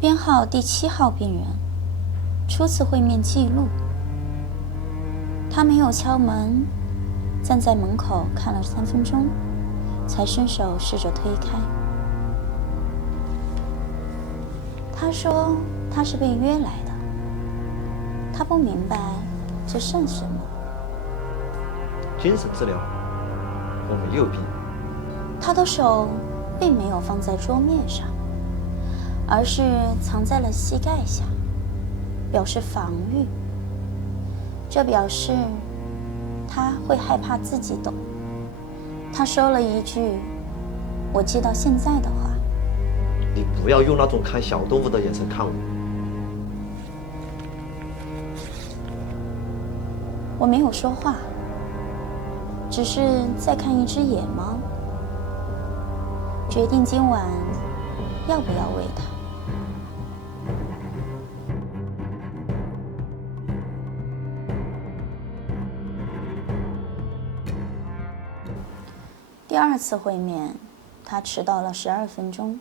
编号第7号病人，初次会面记录。他没有敲门，站在门口看了3分钟，才伸手试着推开。他说他是被约来的，他不明白这算什么。精神治疗，我没有病。他的手并没有放在桌面上，而是藏在了膝盖下，表示防御。这表示他会害怕自己懂。他说了一句我记到现在的话：你不要用那种看小动物的眼神看我。我没有说话，只是在看一只野猫，决定今晚要不要喂它。第2次会面，他迟到了12分钟，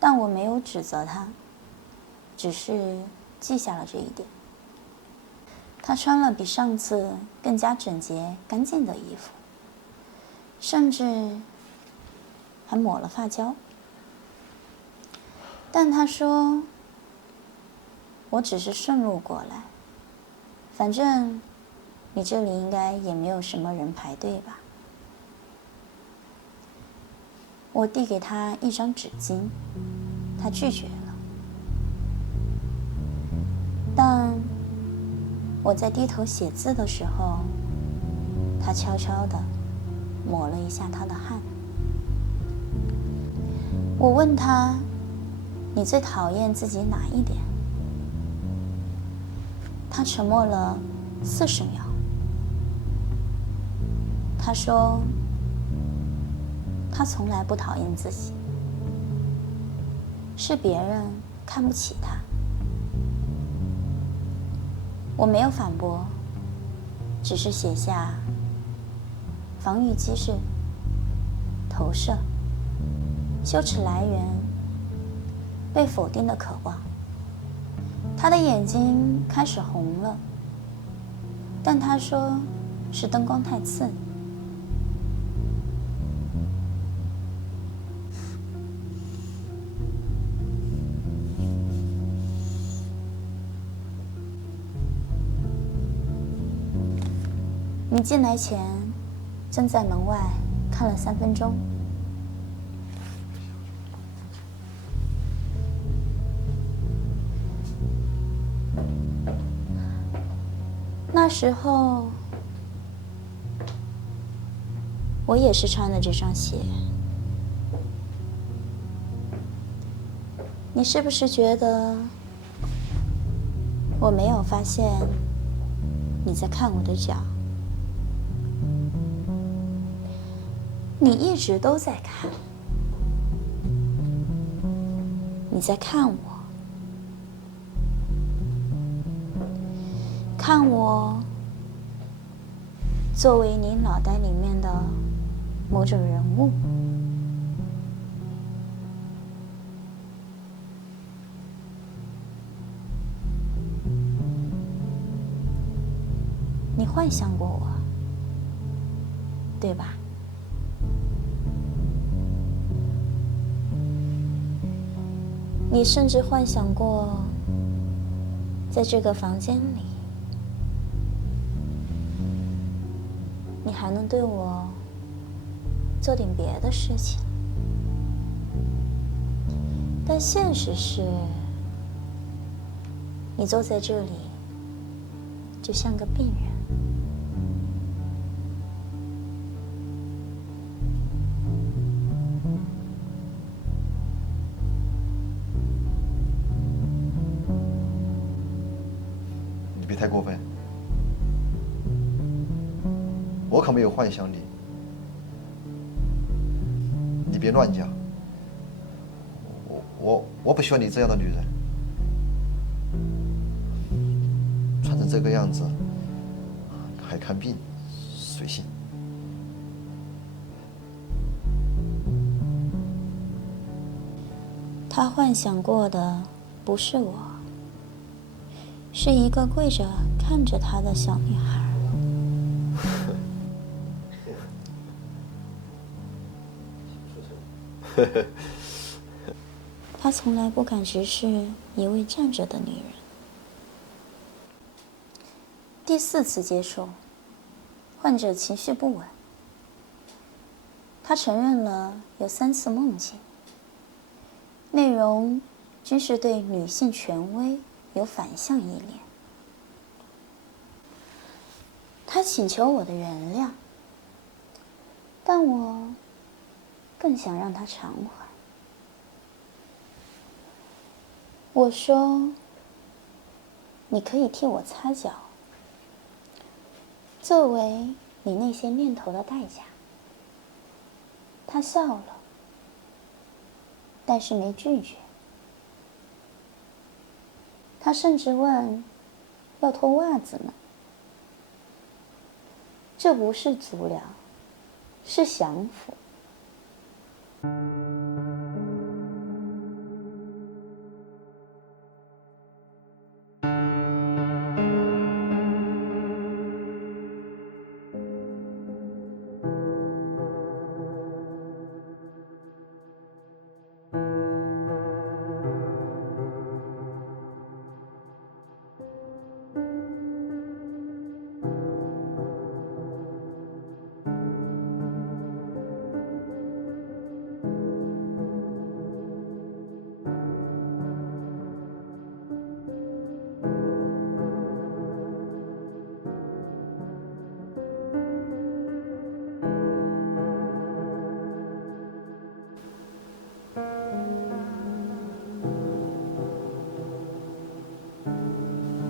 但我没有指责他，只是记下了这一点。他穿了比上次更加整洁干净的衣服，甚至还抹了发胶。但他说我只是顺路过来，反正你这里应该也没有什么人排队吧。我递给他一张纸巾，他拒绝了。但我在低头写字的时候，他悄悄地抹了一下他的汗。我问他：你最讨厌自己哪一点？他沉默了40秒。他说他从来不讨厌自己，是别人看不起他。我没有反驳，只是写下防御机制、投射、羞耻来源、被否定的渴望。他的眼睛开始红了，但他说是灯光太刺。你进来前站在门外看了3分钟。那时候我也是穿的这双鞋。你是不是觉得我没有发现你在看我的脚？你一直都在看，你在看我，看我作为你脑袋里面的某种人物。你幻想过我，对吧？你甚至幻想过，在这个房间里，你还能对我做点别的事情。但现实是，你坐在这里，就像个病人。太过分，我可没有幻想你，你别乱讲。我不喜欢你这样的女人，穿成这个样子还看病，随性。他幻想过的不是我，是一个跪着看着他的小女孩。他从来不敢直视一位站着的女人。第4次接受，患者情绪不稳。他承认了有3次梦境，内容均是对女性权威有反向依恋。他请求我的原谅，但我更想让他偿还。我说：“你可以替我擦脚，作为你那些念头的代价。”他笑了，但是没拒绝。他甚至问：“要脱袜子吗？”这不是足疗，是降服。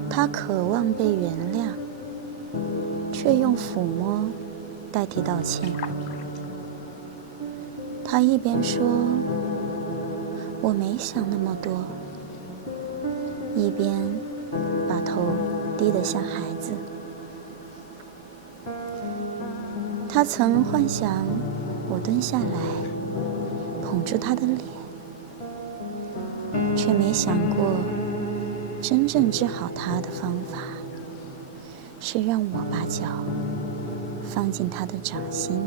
他渴望被原谅，却用抚摸代替道歉。他一边说“我没想那么多”，一边把头低得像孩子。他曾幻想我蹲下来捧住他的脸，却没想过真正治好他的方法是让我把脚放进他的掌心。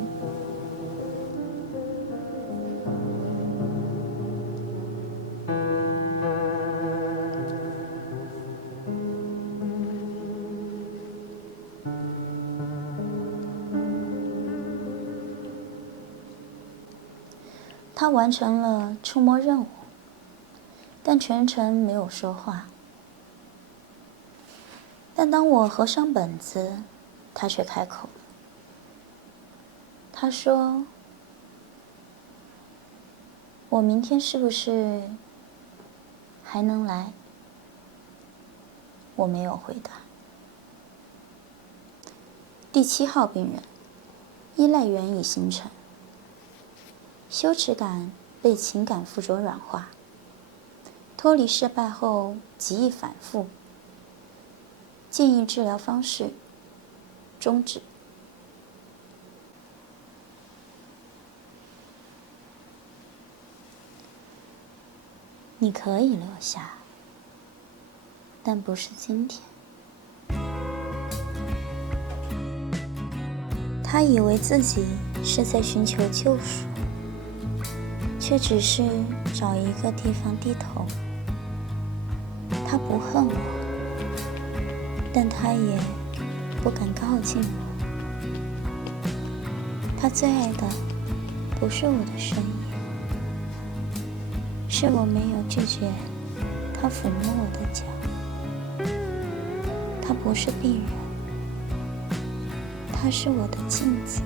他完成了触摸任务，但全程没有说话。但当我合上本子，他却开口了。他说：“我明天是不是还能来？”我没有回答。第7号病人，依赖源已形成，羞耻感被情感附着软化，脱离失败后极易反复。建议治疗方式终止。你可以留下，但不是今天。他以为自己是在寻求救赎，却只是找一个地方低头。他不恨我，但他也不敢靠近我。他最爱的不是我的声音，是我没有拒绝他抚摸我的脚。他不是病人，他是我的镜子。